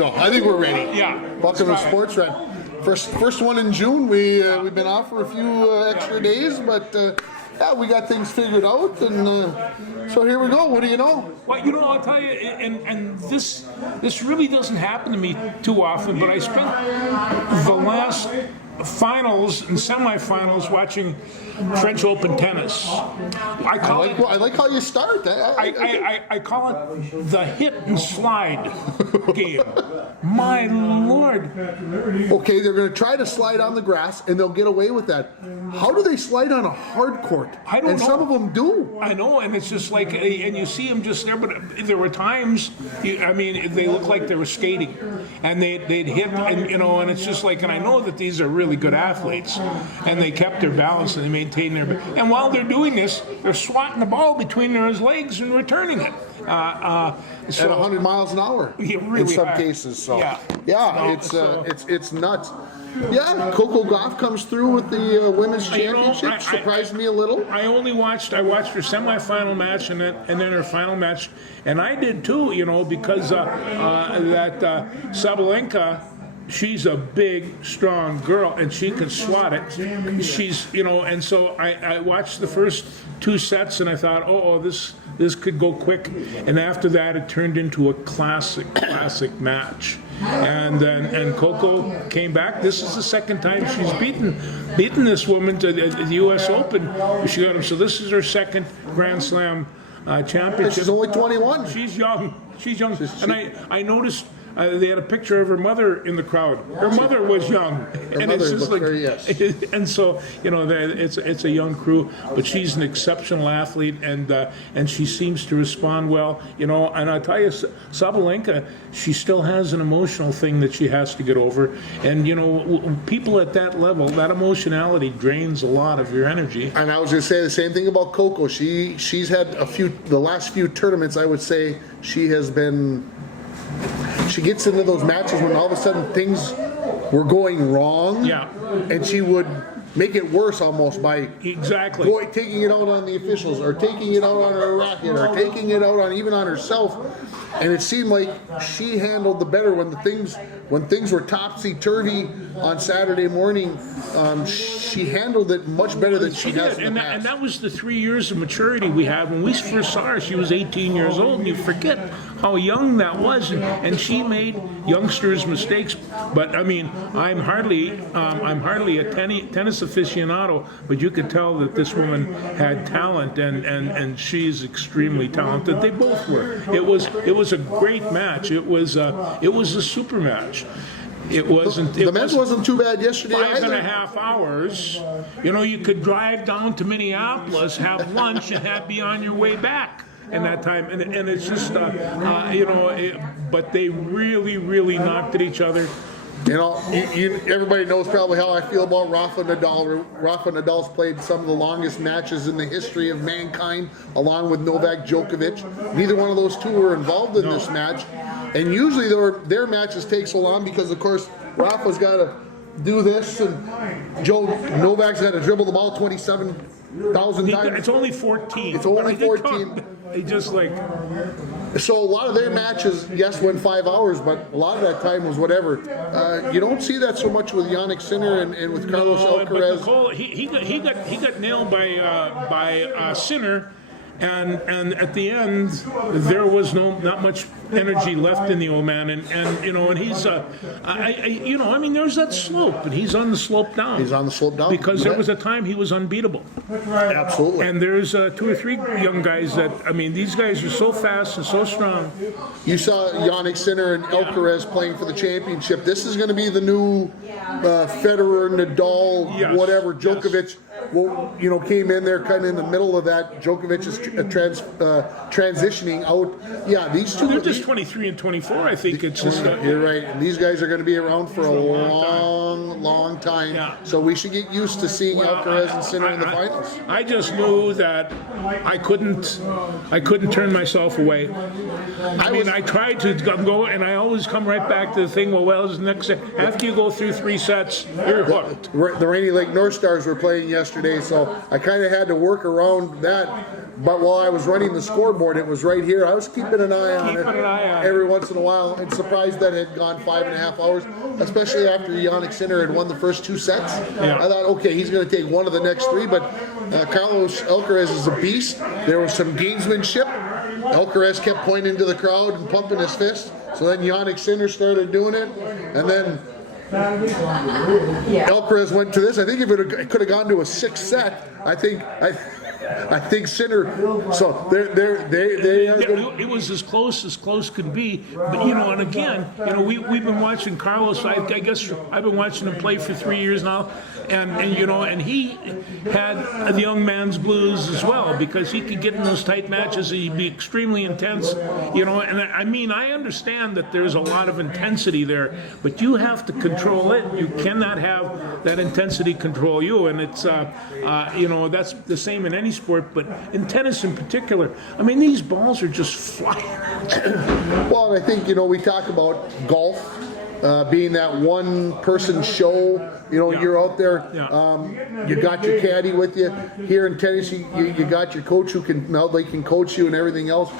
go. I think we're ready. Yeah. Welcome to Sports Run. First one in June. We've been off for a few extra days, but yeah, we got things figured out, and so here we go. What do you know? Well, you know, I'll tell you, and this really doesn't happen to me too often, but I spent the last finals and semifinals watching French Open tennis. I like how you start. I call it the hit and slide game. My Lord. Okay, they're going to try to slide on the grass, and they'll get away with that. How do they slide on a hard court? I don't know. Some of them do. I know, and it's just like, and you see them just there, but there were times, they look like they were skating, and they'd hit, and and it's just like, and I know that these are really good athletes, and they kept their balance and they maintained their, and while they're doing this, they're swatting the ball between their legs and returning it. At 100 miles an hour really in some high. cases. So Yeah. it's nuts. Yeah, Coco Gauff comes through with the women's championship. Surprised me a little. I watched her semifinal match and then her final match, and I did too. Because that Sabalenka. She's a big, strong girl, and she can swat it. She's, and so I watched the first two sets, and I thought, this could go quick. And after that, it turned into a classic match. And Coco came back. This is the second time she's beaten this woman to the U.S. Open. She got him. So this is her second Grand Slam championship. And she's only 21. She's young. And I noticed. They had a picture of her mother in the crowd. Her mother was young, and it's just like, and so it's a young crew, but she's an exceptional athlete, and she seems to respond well. And I tell you, Sabalenka, she still has an emotional thing that she has to get over, and people at that level, that emotionality drains a lot of your energy. And I was going to say the same thing about Coco. She's had the last few tournaments. I would say she has been. She gets into those matches when all of a sudden things were going wrong. Yeah. And she would make it worse almost by taking it out on the officials, or taking it out on her racket, or taking it out on even on herself. And it seemed like she handled the better when things were topsy-turvy on Saturday morning. She handled it much better than she has in the past. And that was the 3 years of maturity we had. When we first saw her, she was 18 years old, and you forget how young that was. And she made youngsters' mistakes. But I'm hardly a tennis aficionado, but you could tell that this woman had talent, and she's extremely talented. They both were. It was a great match. It was a super match. It wasn't. The men's wasn't too bad yesterday. 5.5 hours. You could drive down to Minneapolis, have lunch, and be on your way back in that time. And it's just, but they really, really knocked at each other. Everybody knows probably how I feel about Rafa Nadal. Rafa Nadal's played some of the longest matches in the history of mankind, along with Novak Djokovic. Neither one of those two were involved in this match. And usually their matches take so long because, of course, Rafa's got to do this, and Novak's got to dribble the ball 27,000 times. It's only 14. It's only 14. They just like... So a lot of their matches, yes, went 5 hours, but a lot of that time was whatever. You don't see that so much with Jannik Sinner and with Carlos Alcaraz. But Nicole, he got nailed by Sinner. And at the end, there was not much energy left in the old man, and he's there's that slope, and he's on the slope down. He's on the slope down because there was a time he was unbeatable. Absolutely. And there's 2 or 3 young guys that these guys are so fast and so strong. You saw Jannik Sinner and Alcaraz playing for the championship. This is going to be the new Federer, Nadal, whatever. Djokovic, came in there kind of in the middle of that. Djokovic is transitioning out. Yeah, these two. They're just 23 and 24, I think. It's just. You're right. And these guys are going to be around for a long time. Yeah. So we should get used to seeing Alcaraz and Sinner in the finals. I just knew that I couldn't turn myself away. I tried to go, and I always come right back to the thing. Next after you go through 3 sets, you're hooked. The Rainy Lake North Stars were playing yesterday. yesterday, so I kind of had to work around that. But while I was running the scoreboard, it was right here. I was keeping an eye on it every once in a while, and surprised that it had gone 5.5 hours, especially after Yannick Sinner had won the first 2 sets. Yeah. I thought, okay, he's going to take one of the next 3, but Carlos Alcaraz is a beast. There was some gamesmanship. Alcaraz kept pointing to the crowd and pumping his fist. So then Yannick Sinner started doing it, and then Alcaraz went to this. I think if it could have gone to a 6th set, I think Sinner. So they are good. It was as close could be. But and again, we've been watching Carlos. I guess I've been watching him play for 3 years now, and he had the young man's blues as well, because he could get in those tight matches. He'd be extremely intense, And I mean, I understand that there's a lot of intensity there, but you have to control it. You cannot have that intensity control you, and it's that's the same in any sport, but in tennis in particular, I mean, these balls are just flying. Well, and I think, we talk about golf being that one-person show. You're out there, you got your caddy with you. Here in tennis, you got your coach who can coach you and everything else.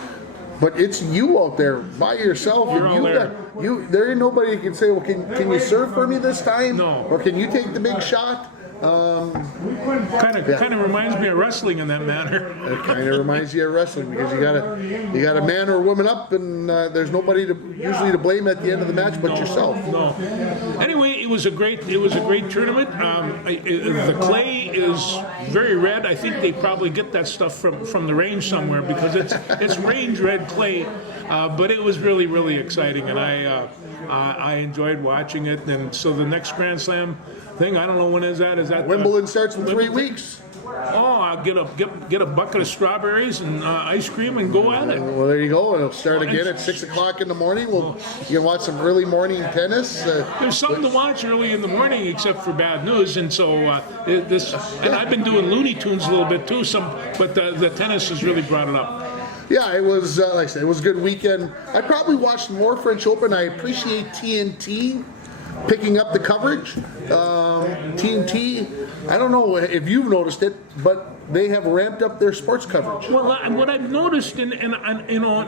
But it's you out there by yourself. You're all there. There ain't nobody who can say, well, can you serve for me this time? No. Or can you take the big shot? Kind of reminds me of wrestling in that manner. It kind of reminds you of wrestling, because you got a man or a woman up, and there's nobody usually to blame at the end of the match but yourself. No. Anyway, it was a great tournament. The clay is very red. I think they probably get that stuff from the range somewhere, because it's range red clay. But it was really, really exciting, and I enjoyed watching it. And so the next Grand Slam thing, I don't know when is that. Is that Wimbledon starts in 3 weeks. Oh, I'll get a bucket of strawberries and ice cream and go at it. Well, there you go. It'll start again at 6 o'clock in the morning. You can watch some early morning tennis. There's something to watch early in the morning, except for bad news, and so and I've been doing Looney Tunes a little bit too. But the tennis has really brought it up. Yeah, it was like I said, it was a good weekend. I probably watched more French Open. I appreciate TNT picking up the coverage. TNT, I don't know if you've noticed it, but they have ramped up their sports coverage. Well, what I've noticed, and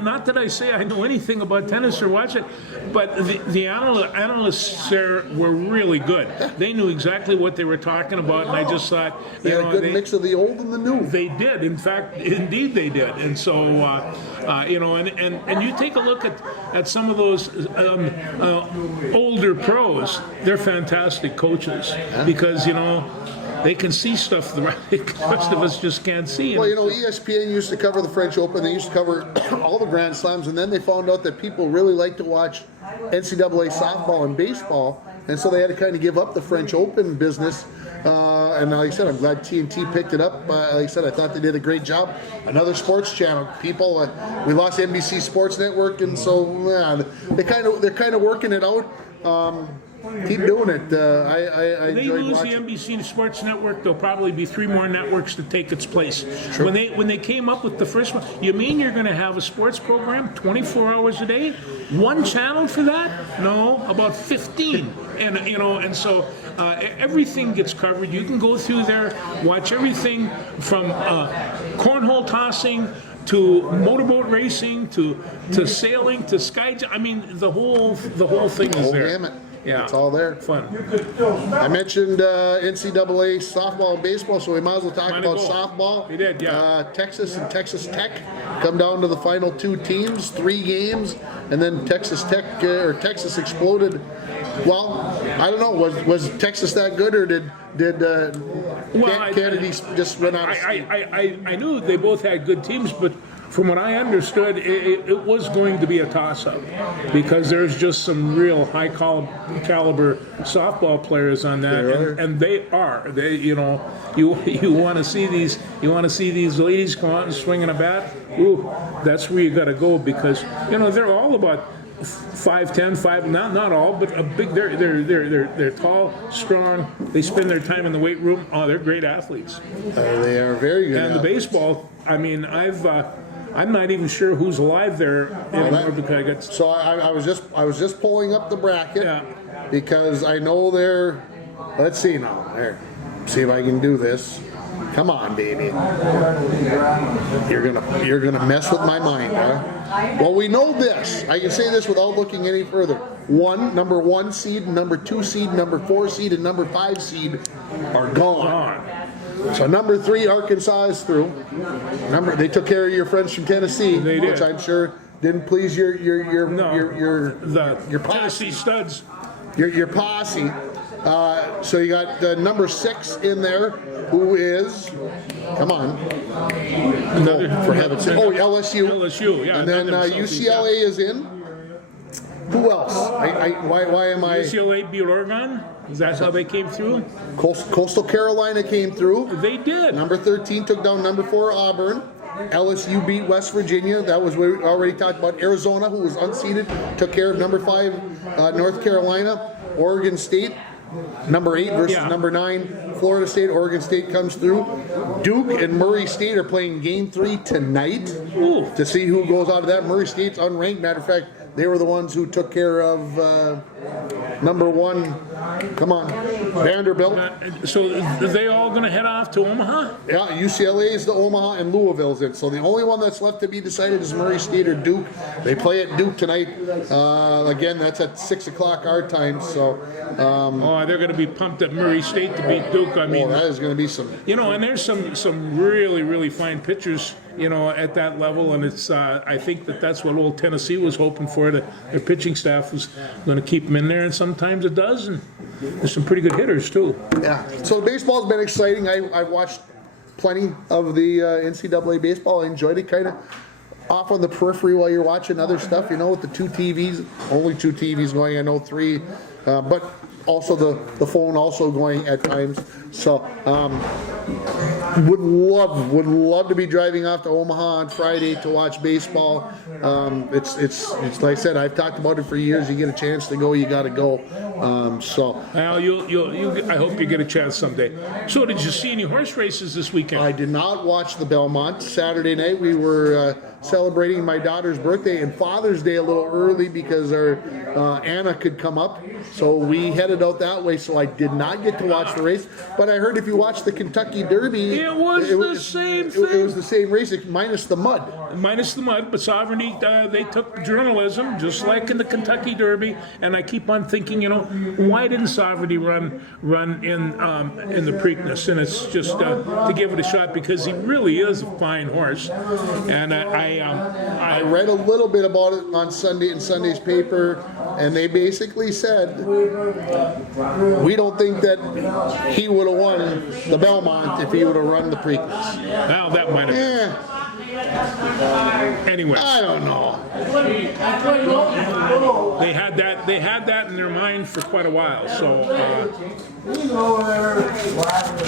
not that I say I know anything about tennis or watch it, but the analysts there were really good. They knew exactly what they were talking about, and I just thought, They had a good mix of the old and the new. They did. In fact, indeed they did. And so, and you take a look at some of those older pros, they're fantastic coaches, because, they can see stuff the rest of us just can't see. Well, ESPN used to cover the French Open. They used to cover all the Grand Slams, and then they found out that people really like to watch NCAA softball and baseball, and so they had to kind of give up the French Open business. And like I said, I'm glad TNT picked it up. Like I said, I thought they did a great job. Another sports channel. People, we lost NBC Sports Network, and so they're kind of working it out. Keep doing it. I they enjoyed lose watching. the NBC Sports Network, there'll probably be 3 more networks to take its place. True. When they came up with the first one, you mean you're going to have a sports program 24 hours a day? One channel for that? No, about 15. And so everything gets covered. You can go through there, watch everything from cornhole tossing to motorboat racing to sailing to sky. I mean, the whole thing is there. Gamut. Yeah, It's all there. Fun. I mentioned NCAA softball and baseball, so we might as well talk about softball. We did, yeah. Texas and Texas Tech come down to the final 2 teams, 3 games, and then Texas exploded. Well, I don't know. Was Texas that good, or did Kennedy just run out of steam? I knew they both had good teams, but from what I understood, it was going to be a toss-up, because there's just some real high caliber softball players on that, and they are. You want to see these ladies come out and swinging a bat. Ooh, that's where you got to go, because they're all about 5'10", not all, but a big. They're tall, strong. They spend their time in the weight room. Oh, they're great athletes. They are very good. And the baseball, I mean, I'm not even sure who's alive there anymore, because I got. So I was just pulling up the bracket, Yeah. because I know they're. Let's see now. There, see if I can do this. Come on, baby. You're gonna mess with my mind, huh? Well, we know this. I can say this without looking any further. Number 1 seed, number 2 seed, number 4 seed, and number 5 seed are gone. So number 3, Arkansas is through. They took care of your friends from Tennessee, They did. which I'm sure didn't please your The posse. Tennessee Studs. Your posse. So you got number 6 in there, who is, come on, for heaven's sake. Oh, LSU. LSU, yeah. And then UCLA is in. Who else? Why am I? UCLA beat Oregon. Is that how they came through? Coastal Carolina came through. They did. Number 13 took down number 4 Auburn. LSU beat West Virginia. That was what we already talked about. Arizona, who was unseeded, took care of number 5 North Carolina. Oregon State, number 8 versus number 9 Florida State. Oregon State comes through. Duke and Murray State are playing game 3 tonight to see who goes out of that. Murray State's unranked. Matter of fact, they were the ones who took care of number 1. Come on, Vanderbilt. So are they all going to head off to Omaha? Yeah, UCLA is the Omaha and Louisville's in. So the only one that's left to be decided is Murray State or Duke. They play at Duke tonight. Again, that's at 6 o'clock our time. So, They're going to be pumped at Murray State to beat Duke. I mean, that is going to be some. And there's some really, really fine pitchers, at that level. And it's I think that's what old Tennessee was hoping for. That their pitching staff was going to keep them in there, and sometimes it does. And there's some pretty good hitters too. Yeah. So baseball's been exciting. I've watched plenty of the NCAA baseball. I enjoyed it kind of off on the periphery while you're watching other stuff, with the 2 TVs, only 2 TVs going, I know 3, but also the phone also going at times. So would love to be driving off to Omaha on Friday to watch baseball. It's like I said, I've talked about it for years. You get a chance to go, you got to go. Well, I hope you get a chance someday. So, did you see any horse races this weekend? I did not watch the Belmont. Saturday night we were celebrating my daughter's birthday and Father's Day a little early because our Anna could come up. So we headed out that way. So I did not get to watch the race. But I heard if you watch the Kentucky Derby, it was the same thing. It was the same race, minus the mud. Minus the mud, but Sovereignty, they took journalism, just like in the Kentucky Derby, and I keep on thinking, why didn't Sovereignty run in the Preakness? And it's just to give it a shot because he really is a fine horse. And I read a little bit about it on Sunday in Sunday's paper, and they basically said, we don't think that he would have won the Belmont if he would have run the Preakness. Well, that might have been. Anyway, I don't know. They had that in their mind for quite a while. So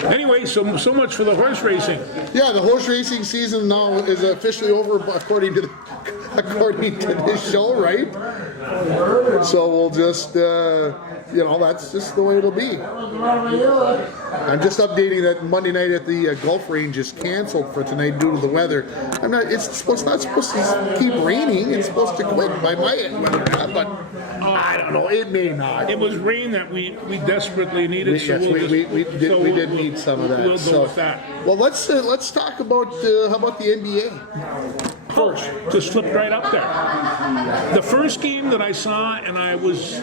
anyway, so much for the horse racing. Yeah, the horse racing season now is officially over according to this show, right? So we'll just that's just the way it'll be. I'm just updating that Monday night at the golf range is canceled for tonight due to the weather. It's not supposed to keep raining. It's supposed to quit by my weather, but I don't know. It may not. It was rain that we desperately needed. We did need some of that. We'll go with that. Well, let's talk about how about the NBA. First, just flipped right up there. The first game that I saw, and I was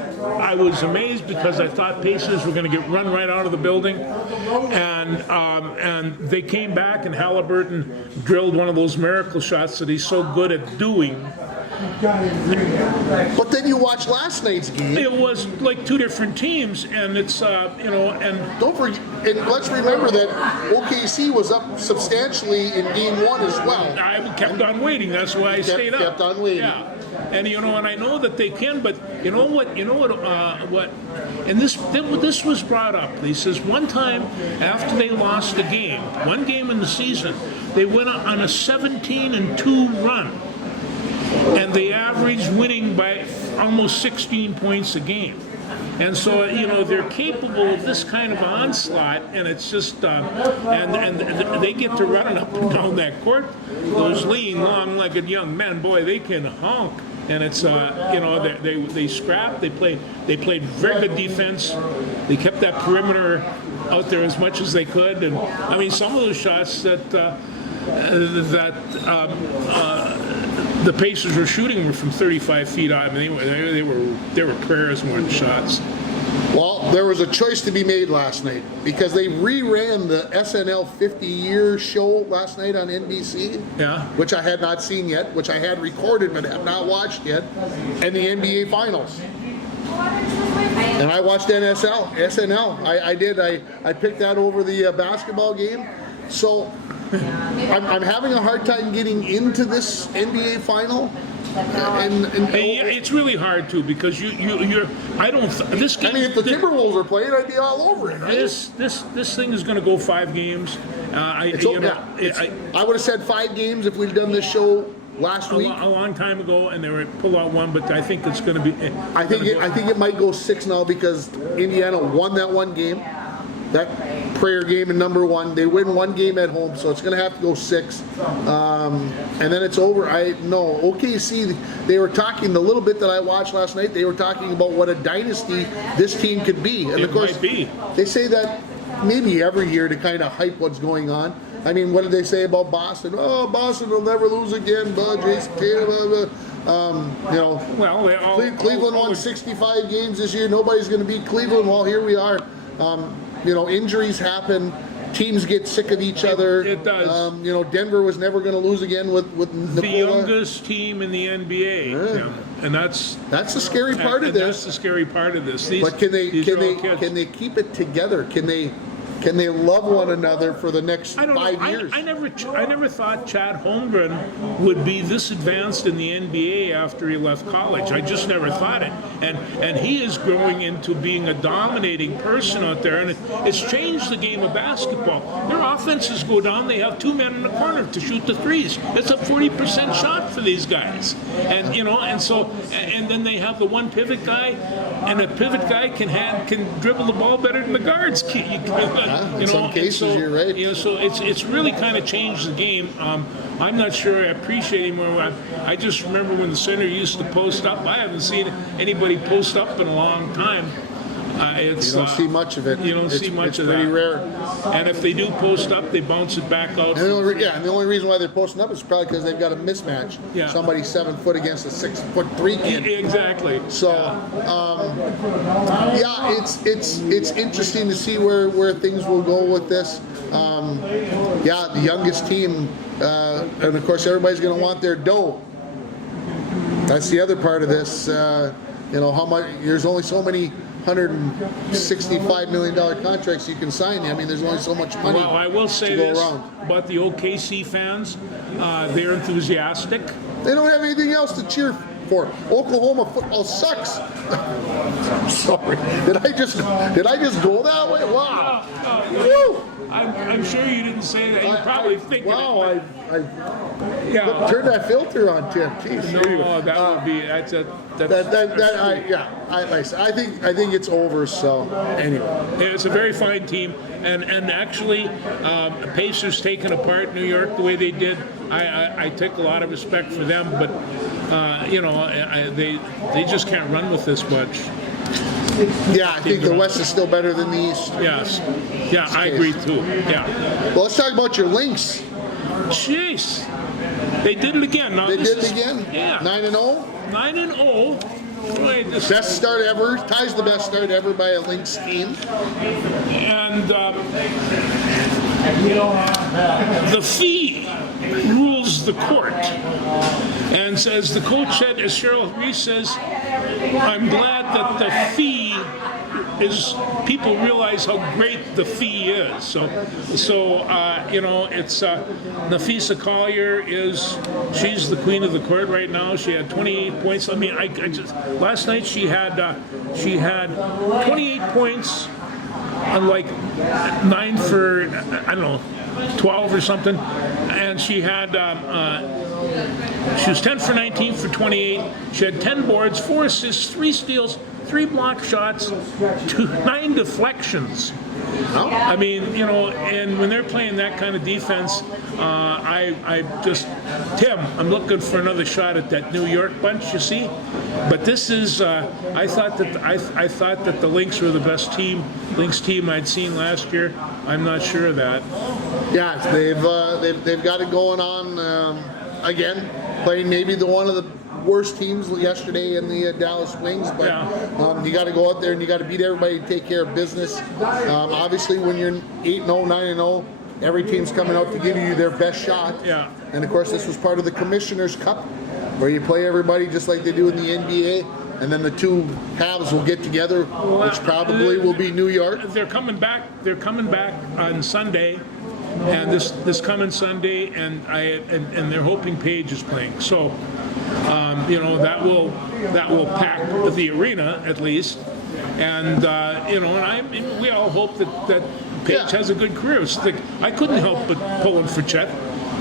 amazed because I thought Pacers were going to get run right out of the building, and they came back, and Halliburton drilled one of those miracle shots that he's so good at doing. But then you watch last night's game. It was like 2 different teams, and it's and don't forget. And let's remember that OKC was up substantially in game 1 as well. I kept on waiting. That's why I stayed up. Kept on waiting. Yeah, and and I know that they can, but you know what? And this was brought up. He says one time after they lost the game, one game in the season, they went on a 17-2 run. And they averaged winning by almost 16 points a game. And so, they're capable of this kind of onslaught, and it's just, and they get to running up and down that court. Those lean, long-legged young men, boy, they can honk. And it's, they scrapped. They played very good defense. They kept that perimeter out there as much as they could. And I mean, some of those shots that the Pacers were shooting were from 35 feet out. I mean, they were prayers more than shots. Well, there was a choice to be made last night because they reran the SNL 50-year show last night on NBC, Yeah. which I had not seen yet, which I had recorded but have not watched yet, and the NBA Finals. And I watched SNL. I did. I picked that over the basketball game. So I'm having a hard time getting into this NBA final. And Yeah, it's really hard too because you're. I don't. This game. I mean, if the Timberwolves were playing, I'd be all over it. Right? This thing is going to go 5 games. I would have said 5 games if we'd done this show last week. a long time ago, and they were pull out one, but I think it's going to be. I think it might go 6 now because Indiana won that one game, that prayer game in number 1. They win 1 game at home, so it's going to have to go 6, and then it's over. OKC. They were talking the little bit that I watched last night. They were talking about what a dynasty this team could be, and of course, might be. They say that maybe every year to kind of hype what's going on. I mean, what did they say about Boston? Oh, Boston will never lose again. Jason Tatum, Cleveland won 65 games this year. Nobody's going to beat Cleveland. Well, here we are. Injuries happen. Teams get sick of each other. It does. Denver was never going to lose again with Nikola. The youngest team in the NBA, Yeah. and that's the scary part of That's this. the scary part of this. But can they keep it together? Can they love one another for the next I don't 5 know. years? I never thought Chad Holmgren would be this advanced in the NBA after he left college. I just never thought it. And he is growing into being a dominating person out there, and it's changed the game of basketball. Their offenses go down. They have 2 men in the corner to shoot the threes. It's a 40% shot for these guys. And then they have the one pivot guy, and the pivot guy can dribble the ball better than the guards. In some cases, you're right. So it's really kind of changed the game. I'm not sure I appreciate it anymore. I just remember when the center used to post up. I haven't seen anybody post up in a long time. You don't see much of it. You don't see much of that. It's pretty rare. And if they do post up, they bounce it back out. And the only reason why they're posting up is probably because they've got a mismatch. Yeah. Somebody 7 foot against a 6'3" kid. Exactly. So, it's interesting to see where things will go with this. The youngest team, and of course everybody's going to want their dough. That's the other part of this. How much? There's only so many $165 million contracts you can sign. I mean, there's only so much money. Well, I will say to go this around. about the OKC fans: they're enthusiastic. They don't have anything else to cheer for. Oklahoma football sucks. Sorry, did I just go that way? Wow. Woo! I'm sure you didn't say that. You probably think it. I turned that filter on, Tim. Jeez. No, that would be I think it's over. So anyway, it's a very fine team, and actually, Pacers taken apart New York the way they did. I take a lot of respect for them, but they just can't run with this much. Yeah, I think the West is still better than the East. Yes. Yeah, I agree too. Yeah. Well, let's talk about your Lynx. Jeez. They did it again. Now, They did it again? Yeah. 9-0? 9-0. Wait, Best start ever. Ties the best start ever by a Lynx team. And the fee rules the court and says, the coach said, as Cheryl Reese says, I'm glad that the fee is, people realize how great the fee is. So it's Napheesa Collier she's the queen of the court right now. She had 28 points. I mean, I just last night she had 28 points on like 9 for 12 or something, and she had she was 10 for 19 for 28. She had 10 boards, 4 assists, 3 steals, 3 block shots, 9 deflections. I mean, you know, and when they're playing that kind of defense, I just, Tim, I'm looking for another shot at that New York bunch, you see. But this is, I thought that the Lynx were the best team, Lynx team I'd seen last year. I'm not sure of that. Yeah, they've got it going on again, playing maybe one of the worst teams yesterday in the Dallas Wings, but you got to go out there and you got to beat everybody and take care of business. Obviously, when you're 8-0, 9-0, every team's coming out to give you their best shot. Yeah. And of course, this was part of the Commissioner's Cup, where you play everybody just like they do in the NBA, and then the two halves will get together, which probably will be New York. They're coming back. They're coming back on Sunday, and this coming Sunday, and they're hoping Paige is playing. So. You know, that will pack the arena at least, and you know, and we all hope that Paige has a good career. I couldn't help but pulling for Chet.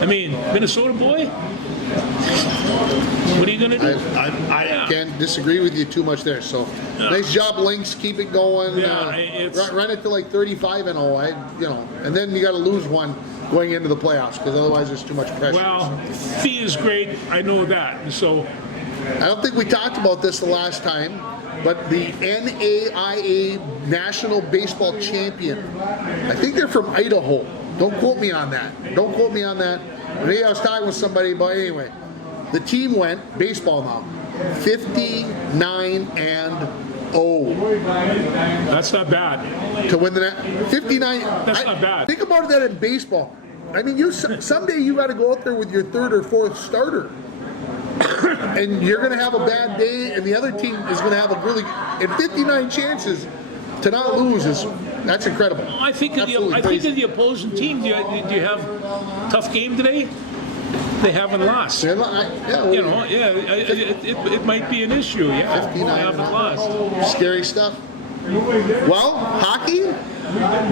I mean, Minnesota boy. What are you going to do? I can't disagree with you too much there. So, nice job, Lynx. Keep it going. Run it to like 35-0. You know, and then you got to lose one going into the playoffs because otherwise there's too much pressure. Well, Fee is great. I know that. So, I don't think we talked about this the last time, but the NAIA National Baseball Champion. I think they're from Idaho. Don't quote me on that. Don't quote me on that. Maybe I was talking with somebody, but anyway, the team went baseball now 59-0. That's not bad. To win the 59. That's not bad. Think about that in baseball. I mean, someday you got to go out there with your third or fourth starter, and you're going to have a bad day, and the other team is going to have a really. And 59 chances to not lose that's incredible. I think of the opposing team. Do you have a tough game today? They haven't lost. You know, it might be an issue. Yeah, 59. They haven't lost. Scary stuff. Well, hockey.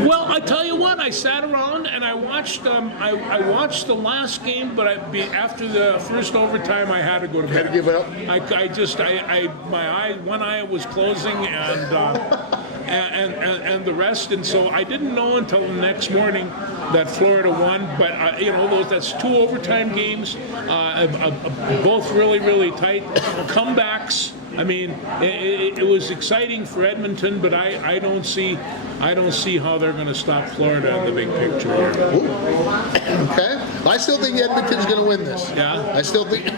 Well, I tell you what, I sat around and I watched. I watched the last game, but after the first overtime, I had to go to bed. Had to give it up. One eye was closing and the rest, and so I didn't know until the next morning that Florida won. But you know, that's two overtime games, both really tight comebacks. I mean, it was exciting for Edmonton, but I don't see how they're going to stop Florida in the big picture here. Okay, I still think Edmonton's going to win this. Yeah, I still think.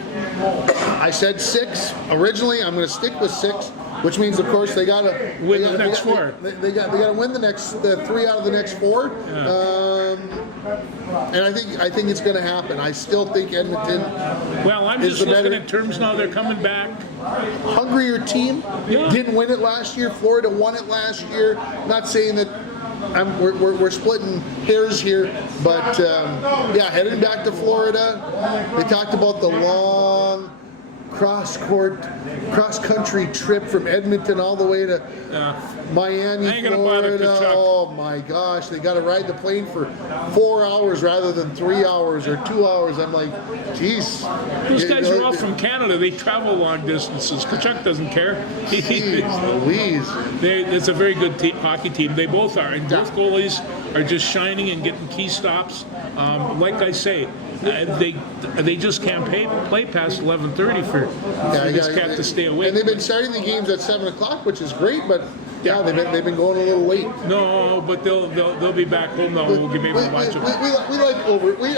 I said 6 originally. I'm going to stick with 6, which means, of course, they got to win the next 4. They got to win the 3 out of the next 4. Yeah. And I think it's going to happen. I still think Edmonton. Well, I'm just looking at terms now. They're coming back. Hungrier team. Yeah. Didn't win it last year. Florida won it last year. Not saying that we're splitting hairs here, but heading back to Florida. They talked about the long cross-country trip from Edmonton all the way to Miami, Florida. Oh my gosh, they got to ride the plane for 4 hours rather than 3 hours or 2 hours. I'm like, geez. Those guys are all from Canada. They travel long distances. Kachuk doesn't care. Jeez Louise. It's a very good hockey team. They both are, and both goalies are just shining and getting key stops. Like I say, they just can't play past 11:30 for this cat to stay awake. And they've been starting the games at 7 o'clock, which is great, but they've been going a little late. No, but they'll be back home now. We'll be able to watch them. We like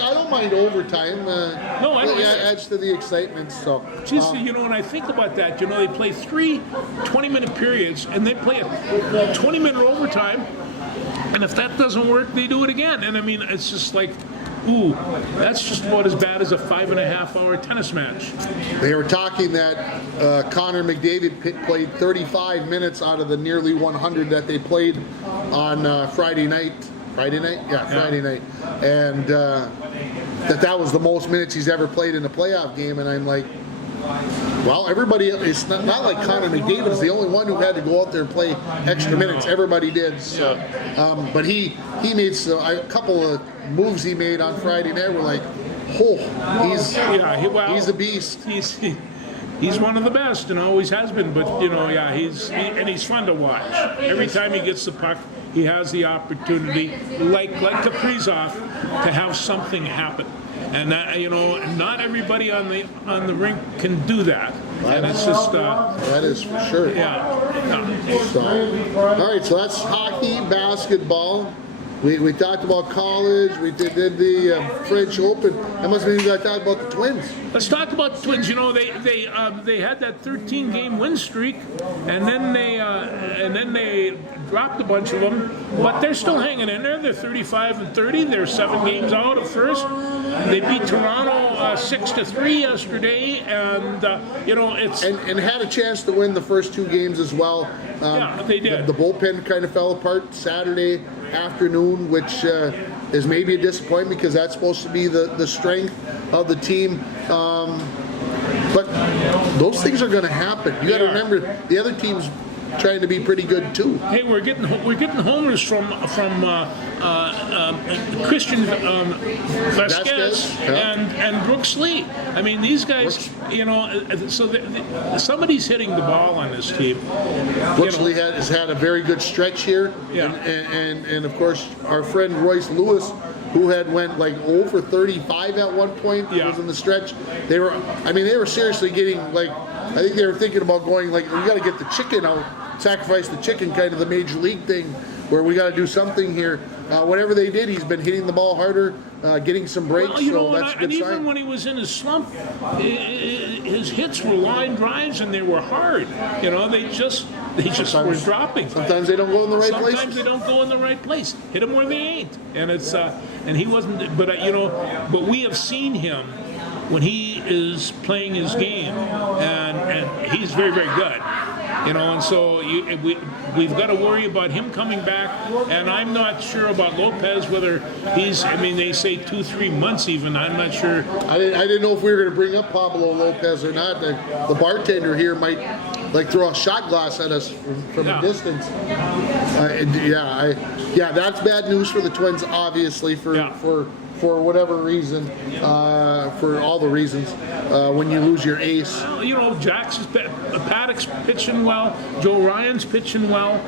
I don't mind overtime. No, I don't. It adds to the excitement. So, just you know, when I think about that, you know, they play 3 20-minute periods, and they play a 20-minute overtime. And if that doesn't work, they do it again. And I mean, it's just like, ooh, that's just about as bad as a 5.5-hour tennis match. They were talking that Connor McDavid played 35 minutes out of the nearly 100 that they played on Friday night. Friday night? Yeah, Friday night. And that was the most minutes he's ever played in a playoff game. And I'm like, well, everybody, it's not like Connor McDavid is the only one who had to go out there and play extra minutes. Everybody did. So, but he made a couple of moves he made on Friday night were like, he's a beast. he's one of the best and always has been. But yeah, he's fun to watch. Every time he gets the puck, he has the opportunity, like Kaprizov, to have something happen. And that, not everybody on the rink can do that. And it's just that is for sure. yeah. So, all right, so that's hockey, basketball. We talked about college. We did the French Open. That must mean we got to talk about the Twins. Let's talk about the Twins. They had that 13-game win streak, and then they dropped a bunch of them. But they're still hanging in there. They're 35-30. They're 7 games out at first. They beat Toronto 6-3 yesterday, and it's and had a chance to win the first 2 games as well. Yeah, they did. The bullpen kind of fell apart Saturday afternoon, which is maybe a disappointment because that's supposed to be the strength of the team. But those things are going to happen. You got to remember the other team's trying to be pretty good too. Hey, we're getting homers from Christian Vasquez and Brooks Lee. I mean, these guys, somebody's hitting the ball on this team. Brooks Lee has had a very good stretch here, Yeah. and of course our friend Royce Lewis, who had went like 0 for 35 at one point, was in the stretch. They were seriously getting I think they were thinking about going we got to get the chicken out, sacrifice the chicken, kind of the major league thing, where we got to do something here. Whatever they did, he's been hitting the ball harder, getting some breaks, so that's a good sign. Even when he was in his slump, his hits were line drives and they were hard. They just were dropping. Sometimes they don't go in the right place. Sometimes they don't go in the right place. Hit them where they ain't. And it's and he wasn't. But but we have seen him when he is playing his game, and he's very, very good. And so we've got to worry about him coming back, and I'm not sure about Lopez, whether he's, they say 2-3 months even, I'm not sure. I didn't know if we were going to bring up Pablo Lopez or not. The bartender here might throw a shot glass at us from a distance. That's bad news for the Twins, obviously, for whatever reason, for all the reasons, when you lose your ace. Paddock's pitching well, Joe Ryan's pitching well.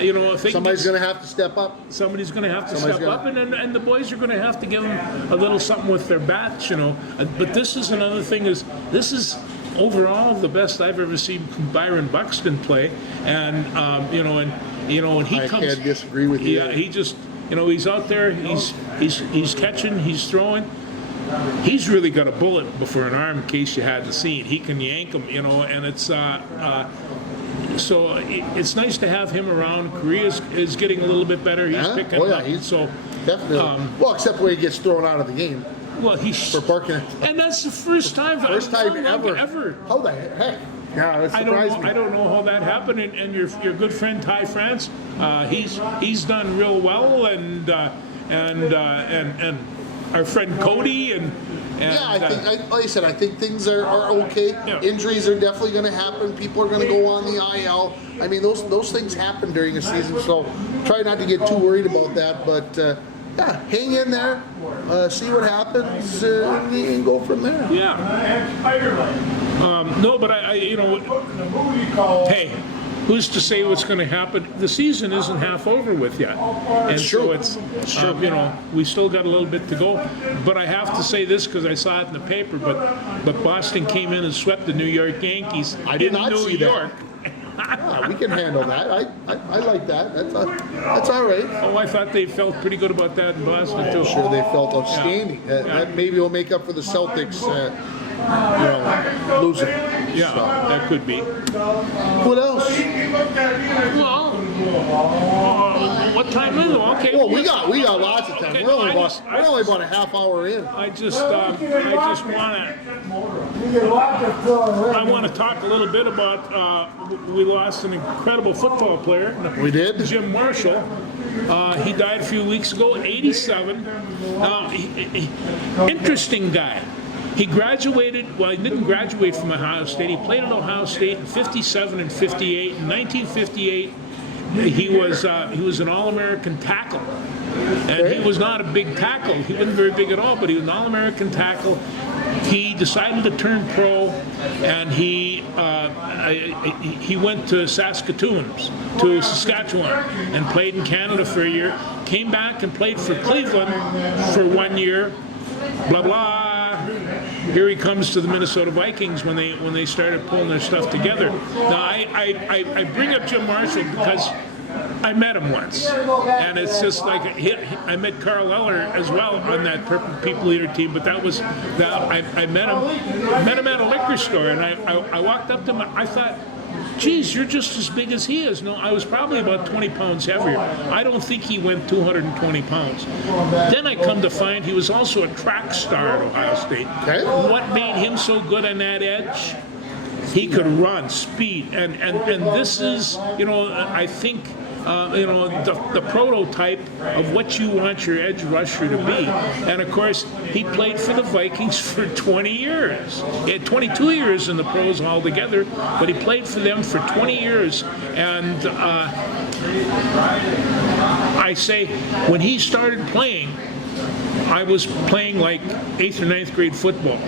If somebody's going to have to step up. Somebody's going to have to step up, and the boys are going to have to give them a little something with their bats, But this is another thing, this is overall the best I've ever seen Byron Buxton play, and and he I comes. can't disagree with you. Yeah, he just. He's out there, he's catching, he's throwing. He's really got a bullet before an arm in case you hadn't seen. He can yank them, and it's so it's nice to have him around. Korea is getting a little bit better. He's picking up. Definitely. Well, except when he gets thrown out of the game. Well, he's for barking. And that's the first time ever. How the heck? Yeah, that surprised me. I don't know how that happened. And your good friend Ty France, he's done real well, and our friend Cody and I think, like I said, I think things are okay. Yeah. Injuries are definitely going to happen. People are going to go on the IL. Those things happen during a season, so try not to get too worried about that. But hang in there, see what happens, and go from there. Yeah. No, but hey, who's to say what's going to happen? The season isn't half over with yet, and so it's we still got a little bit to go. But I have to say this because I saw it in the paper. But Boston came in and swept the New York Yankees. I did not see York. That. We can handle that. I like that. That's all right. Oh, I thought they felt pretty good about that in Boston too. I'm sure they felt outstanding. That maybe will make up for the Celtics, losing. Yeah, so. That could be. What else? Well, what time is it? Okay. Well, we got lots of time. Okay, we're only about a half hour in. I want to talk a little bit about. We lost an incredible football player. We did. Jim Marshall. He died a few weeks ago, 87. Interesting guy. He graduated, well, he didn't graduate from Ohio State. He played at Ohio State in 57 and 58. In 1958, he was an All-American tackle. And he was not a big tackle. He wasn't very big at all, but he was an All-American tackle. He decided to turn pro, and he went to Saskatoon, to Saskatchewan, and played in Canada for a year. Came back and played for Cleveland for 1 year. Blah blah. Here he comes to the Minnesota Vikings when they started pulling their stuff together. Now I bring up Jim Marshall because I met him once, and it's just like I met Carl Eller as well on that Purple People Eater team. But that was I met him at a liquor store, and I walked up to him. I thought, geez, you're just as big as he is. No, I was probably about 20 pounds heavier. I don't think he went 220 pounds. Then I come to find he was also a track star at Ohio State. Okay. What made him so good on that edge? He could run, speed, and this is, I think, the prototype of what you want your edge rusher to be. And of course, he played for the Vikings for 20 years. He had 22 years in the pros altogether, but he played for them for 20 years. And I say, when he started playing, I was playing like 8th or 9th grade football.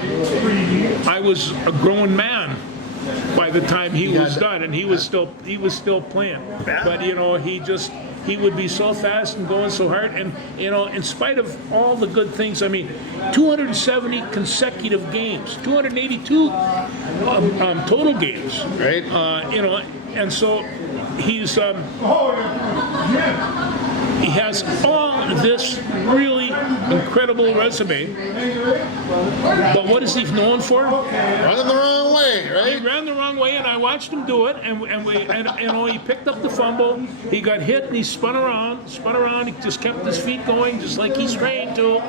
I was a grown man by the time he was done, and he was still playing. But he would be so fast and going so hard, and in spite of all the good things, I mean, 270 consecutive games, 282 total games, Right. And so he's he has all this really incredible resume. But what is he known for? Running the wrong way, He right? ran the wrong way, and I watched him do it. And he picked up the fumble. He got hit, and he spun around. He just kept his feet going, just like he's trained to.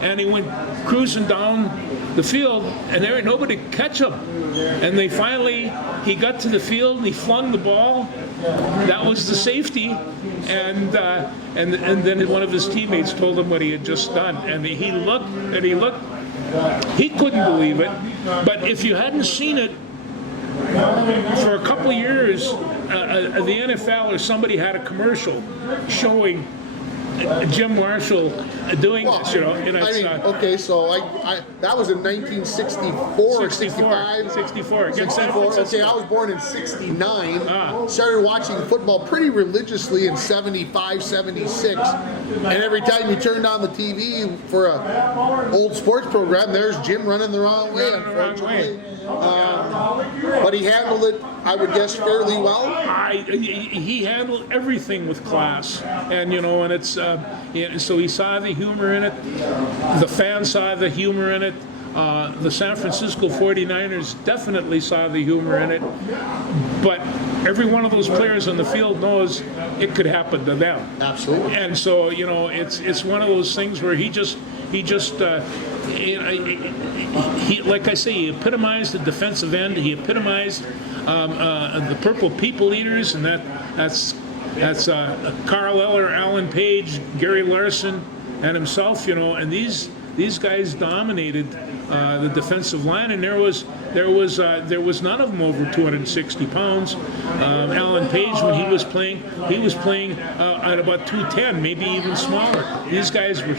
And he went cruising down the field, and there ain't nobody to catch him. And he got to the field, and he flung the ball. That was the safety. And then one of his teammates told him what he had just done. And he looked. He couldn't believe it. But if you hadn't seen it for a couple of years, the NFL or somebody had a commercial showing Jim Marshall doing this, and it's, okay, so that was in 1964 or 65? 64. Against San 64. Francisco. Okay, I was born in 69. Started watching football pretty religiously in 75, 76. And every time you turned on the TV for a old sports program, there's Jim running the wrong way, Running the wrong way. unfortunately. But he handled it, I would guess, fairly well. He handled everything with class, and and it's so he saw the humor in it. The fans saw the humor in it. The San Francisco 49ers definitely saw the humor in it. But every one of those players on the field knows it could happen to them. Absolutely. And so it's one of those things where he like I say, he epitomized the defensive end. He epitomized the Purple People Eaters, and that's Carl Eller, Alan Page, Gary Larson, and himself. And these guys dominated the defensive line, and there was none of them over 260 pounds. Alan Page, when he was playing at about 210, maybe even smaller. These guys were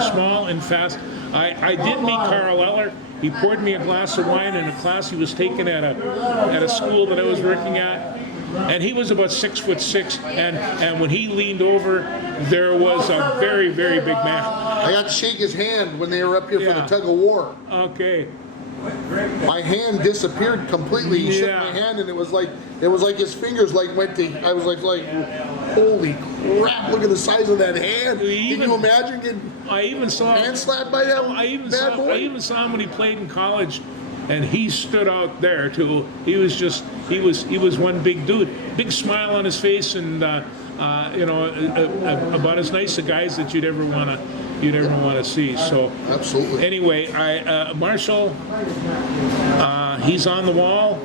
small and fast. I did meet Carl Eller. He poured me a glass of wine in a class he was taking at a school that I was working at. And he was about 6'6", and when he leaned over, there was a very, very big man. I got to shake his hand when they were up here for the tug of war. Okay. My hand disappeared completely. He shook my hand, and it was like his fingers went to. I was like, holy crap! Look at the size of that hand. Can you imagine getting hand slapped by that bad boy? I even saw him when he played in college, and he stood out there too. He was one big dude, big smile on his face, and about as nice a guys that you'd ever want to see. So absolutely. Anyway, Marshall, he's on the wall,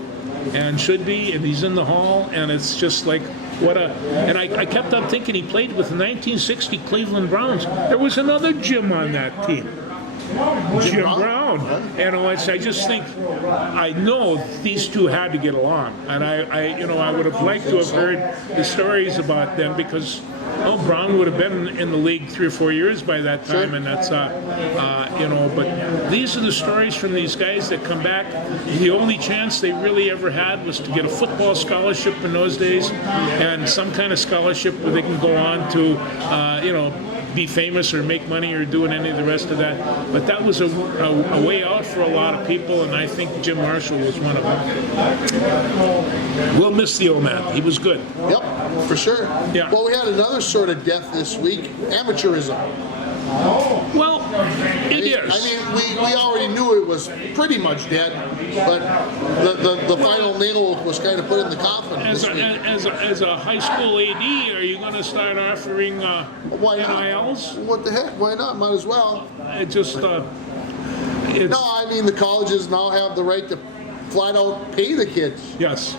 and should be, and he's in the hall, and it's just like and I kept on thinking he played with the 1960 Cleveland Browns. There was another Jim on that team. Jim Brown. And I just think, I know these two had to get along, and I would have liked to have heard the stories about them, because Brown would have been in the league 3 or 4 years by that time, Sure. and that's but these are the stories from these guys that come back. The only chance they really ever had was to get a football scholarship in those days, and some kind of scholarship where they can go on to be famous or make money or doing any of the rest of that. But that was a way out for a lot of people, and I think Jim Marshall was one of them. We'll miss the old man. He was good. Yep, for sure. Yeah. Well, we had another sort of death this week, amateurism. Well, it is. I mean, we already knew it was pretty much dead, but the final nail was kind of put in the coffin this week. As a high school AD, are you going to start offering Why not? NILs? What the heck? Why not? Might as well. It just it's, No, I mean, the colleges now have the right to flat out pay the kids. yes.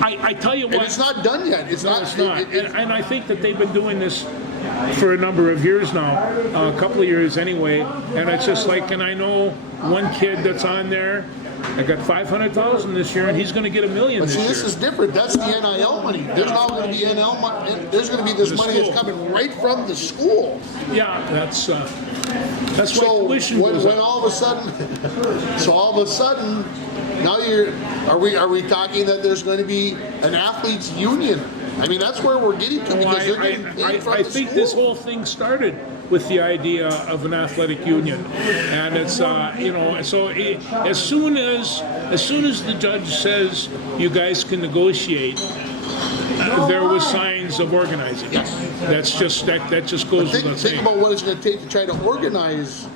I tell you And what, it's not done yet. It's not. it's not. it- And I think that they've been doing this for a number of years now, a couple of years anyway. And it's just like, and I know one kid that's on there. I got 500,000 this year, and he's going to get $1 million But this see, year. this is different. That's the NIL money. There's now going to be NIL money. There's going to be this The money school. that's coming right from the school. Yeah, that's why So tuition when goes up. all of a sudden, now are we talking that there's going to be an athletes union? I mean, that's where we're getting to because they're getting paid from I the think school. this whole thing started with the idea of an athletic union, and it's so as soon as the judge says you guys can negotiate, there was signs of organizing. Yes. That just goes Think, without think saying. about what it's going to take to try to organize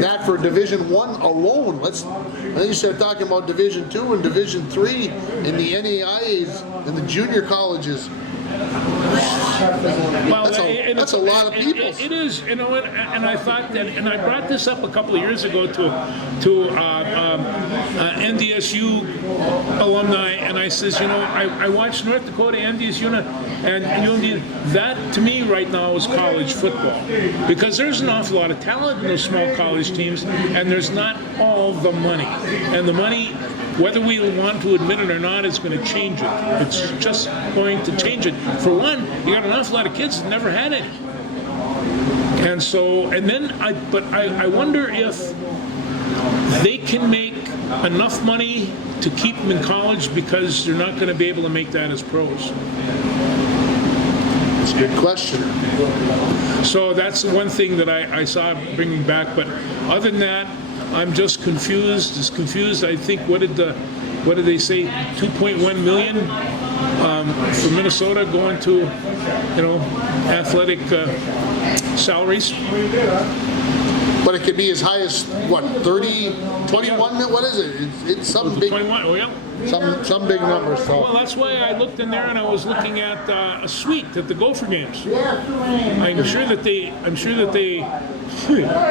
that for Division I alone. And then you start talking about Division II and Division III and the NAIAs and the junior colleges. Well, That's a lot of people. It is, and I thought that, and I brought this up a couple of years ago to NDSU alumni, and I says, I watched North Dakota NDSU, and that to me right now is college football, because there's an awful lot of talent in those small college teams, and there's not all the money, and the money, whether we want to admit it or not, is going to change it. It's just going to change it. For one, you got an awful lot of kids that never had any. And so, I wonder if they can make enough money to keep them in college, because they're not going to be able to make that as pros. It's a good question. So that's the one thing that I saw bringing back. But other than that, I'm just confused. Just confused. I think what did they say? 2.1 million for Minnesota going to athletic salaries. But it could be as high as, what, 30, 21 mil? What is it? It's some big, 21. Oh yeah. some big number. So. Well, that's why I looked in there and I was looking at a suite at the Gopher games. I'm sure that they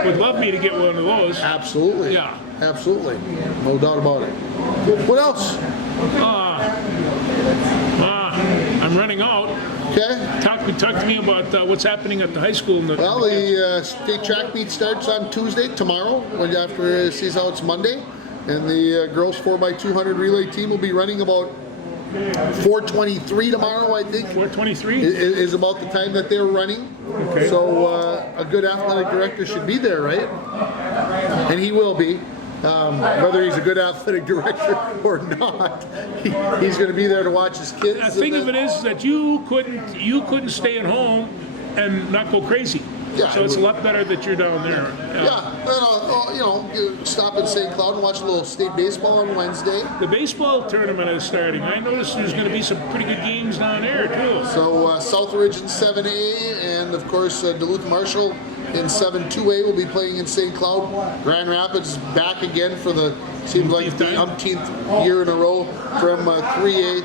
would love me to get one of those. Absolutely. Yeah. Absolutely. No doubt about it. What else? I'm running out. Okay. Talk to me about what's happening at the high school. Well, the state track meet starts on Tuesday, tomorrow, when after sees how it's Monday. And the girls 4x200 relay team will be running about 4:23 tomorrow, I think. 4:23? Is about the time that they're running. Okay. So a good athletic director should be there, right? And he will be. Whether he's a good athletic director or not, he's going to be there to watch his kids. The thing of it is that you couldn't stay at home and not go crazy. Yeah, So it's a lot better that you're down there. Yeah, stop in St. Cloud and watch a little state baseball on Wednesday. The baseball tournament is starting. I noticed there's going to be some pretty good games down there too. So Southridge in 7A, and of course Duluth Marshall in 7-2A will be playing in St. Cloud. Grand Rapids back again for seems like the umpteenth year in a row from 3A.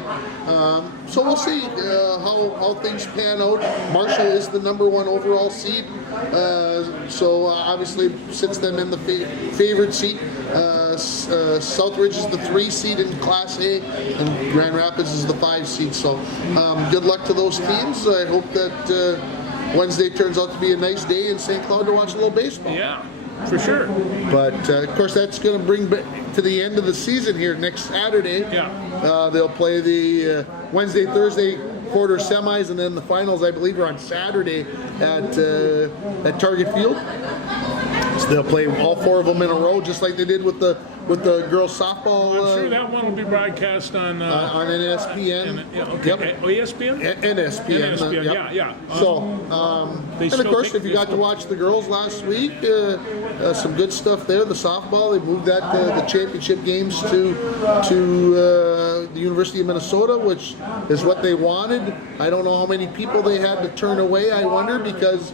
So we'll see how things pan out. Marshall is the #1 overall seed, so obviously sits them in the favorite seat. Southridge is the 3 seed in Class A, and Grand Rapids is the 5 seed. So good luck to those teams. I hope that Wednesday turns out to be a nice day in St. Cloud to watch a little baseball. Yeah. for sure. But of course, that's going to bring to the end of the season here next Saturday. Yeah. They'll play the Wednesday, Thursday quarter semis, and then the finals, I believe, are on Saturday at Target Field. So they'll play all 4 of them in a row, just like they did with the girls softball. I'm sure that one will be broadcast on NSPN. Okay. Yep. Oh, ESPN? NSPN. NSPN, Yep. yeah. So, and of course, if you got to still- watch the girls last week, some good stuff there. The softball, they moved that the championship games to the University of Minnesota, which is what they wanted. I don't know how many people they had to turn away. I wonder, because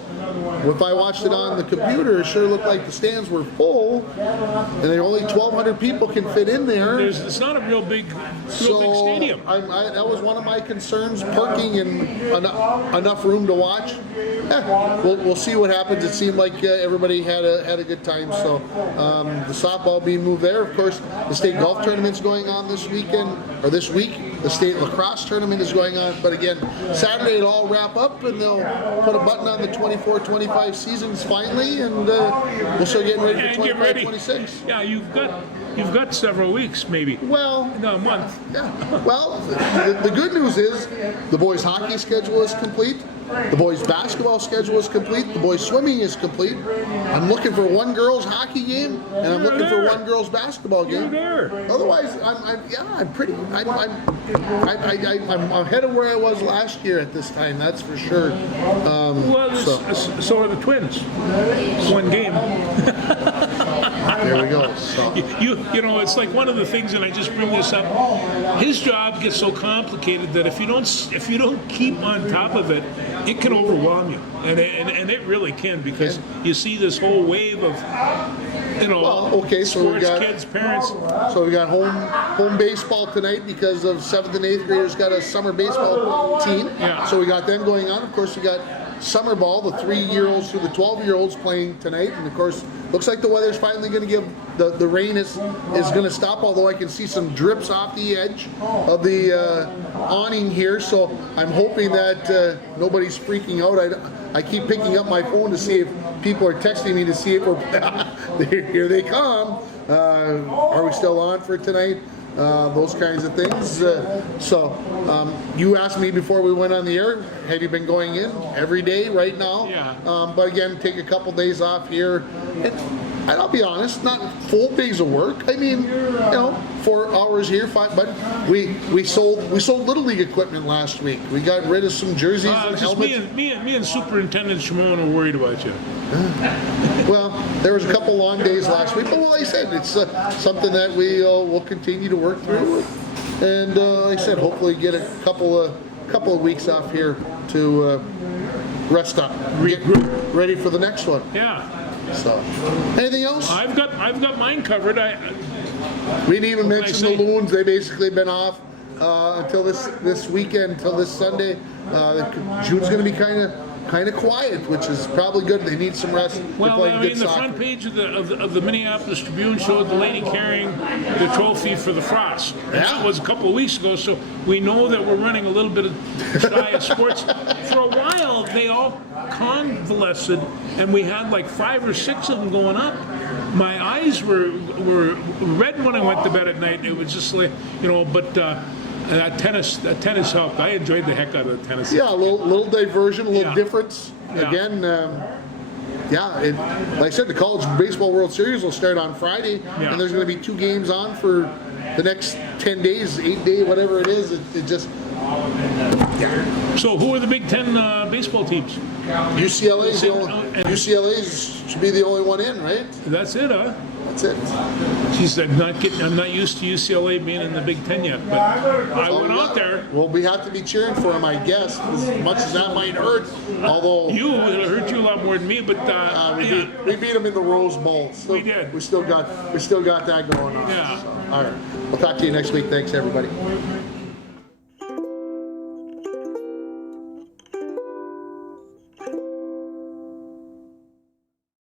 if I watched it on the computer, it sure looked like the stands were full, and there only 1,200 people can fit in there. It's not a real big stadium. That was one of my concerns, parking and enough room to watch. We'll see what happens. It seemed like everybody had a good time. So the softball being moved there. Of course, the state golf tournament's going on this weekend, or this week. The state lacrosse tournament is going on. But again, Saturday it'll all wrap up, and they'll put a button on the 24-25 seasons finally, and we'll start getting ready for 25-26. Yeah, you've got several weeks, maybe. Well, No, a month. yeah. Well, the good news is the boys' hockey schedule is complete. The boys' basketball schedule is complete. The boys' swimming is complete. I'm looking for one girls' hockey game, and I'm looking for one girls' basketball game. You're there. Otherwise, I'm ahead of where I was last year at this time. That's for sure. So are the Twins. One game. There we go. So. You know, it's like one of the things, and I just bring this up. His job gets so complicated that if you don't keep on top of it, it can overwhelm you, and it really can, because you see this whole wave of so we got kids, parents. So we got home baseball tonight because of 7th and 8th graders got a summer baseball team. Yeah. So we got them going on. Of course, we got summer ball, the 3-year-olds through the 12-year-olds playing tonight, and of course, looks like the weather's finally going to give the rain is going to stop. Although I can see some drips off the edge of the awning here, so I'm hoping that nobody's freaking out. I keep picking up my phone to see if people are texting me to see if here they come. Are we still on for tonight? Those kinds of things. You asked me before we went on the air, have you been going in every day right now? Yeah. But again, take a couple days off here. And I'll be honest, not full days of work. I mean, 4 hours here, 5. But we sold Little League equipment last week. We got rid of some jerseys and Just helmets. me and Superintendent Shimon are worried about you. Well, there was a couple long days last week, but like I said, it's something that will continue to work through. And like I said, hopefully get a couple of weeks off here to rest up, get ready for the next one. Yeah. So, anything else? I've got mine covered. We didn't even mention the say? Loons. They basically been off until this weekend, until this Sunday. June's going to be kind of quiet, which is probably good. They need some rest. Well, I mean, the front page of the Minneapolis Tribune showed the lady carrying the trophy for the Frost. And Yeah. that was a couple of weeks ago, so we know that we're running a little bit of shy of sports. For a while, they all convalesced, and we had like 5 or 6 of them going up. My eyes were red when I went to bed at night. It was just like, but that tennis helped. I enjoyed the heck out of the tennis. Yeah, a little diversion, a little Yeah. difference. Yeah. Again, like I said, the College Baseball World Series will start on Friday, Yeah. and there's going to be 2 games on for the next 10 days, 8 days, whatever it is. It just So who are the Big Ten baseball teams? UCLA And- should be the only one in, right? That's it, huh? That's it. Geez, I'm not used to UCLA being in the Big Ten yet, but I went out there. Well, we have to be cheering for them, I guess, as much as that might hurt. Although It'll hurt you a lot more than me, but we beat them in the Rose Bowl. We did. We still got that going on. Yeah. So, all right. We'll talk to you next week. Thanks, everybody.